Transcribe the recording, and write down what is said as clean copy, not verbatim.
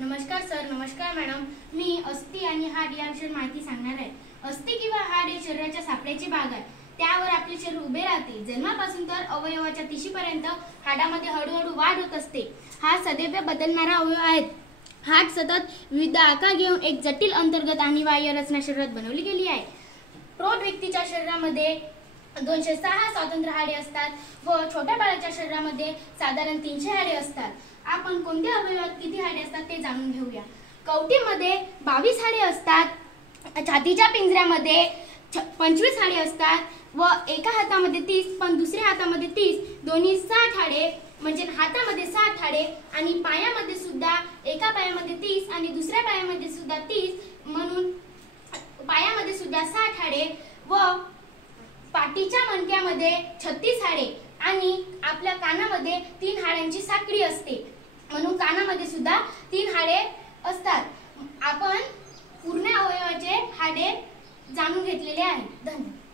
नमस्कार सर. नमस्कार मॅडम. मी अस्थि आणि हाड याविषयी माहिती सांगणार आहे. अस्थि किंवा हाड हे शरीराच्या सापळ्याची भाग आहे. त्यावर आपले शरीर उभे राहते. जन्मापासून तर अवयवाच्या तिशीपर्यंत हाडामध्ये हळूहळू वाढ होत असते. हा सदैव बदलणारा अवयव आहे. हाड सतत विविध आकार घेऊन एक जटिल अंतर्गत आणि बाह्य रचना शरीरात बनवली गेली आहे. प्रौढ व्यक्तीच्या शरीरामध्ये 206 स्वतंत्र हाडे असतात व छोट्या बाळाच्या शरीरामध्ये साधारण 300 हाडे असतात. आपण कोणत्या अवयवात किती हाडे असतात ते जाणून घेऊया. कवटीमध्ये 22 हाडे असतात. छातीच्या पिंजऱ्यामध्ये 25 हाडे असतात व एका हातामध्ये 30 पण दुसऱ्या हातामध्ये 30, दोन्ही 60 हाडे म्हणजे हातामध्ये 60 हाडे आणि पायामध्ये सुद्धा एका पायामध्ये 30 आणि दुसऱ्या पायामध्ये सुद्धा 30 म्हणून पायामध्ये सुद्धा 60 हाडे व पाठीच्या मणक्यामध्ये 36 हाडे आणि आपल्या कानामध्ये 3 हाडांची साखळी असते म्हणून कानामध्ये सुद्धा 3 हाडे असतात. आपण पूर्ण अवयवाचे हाडे जाणून घेतलेले आहेत. धन्यवाद.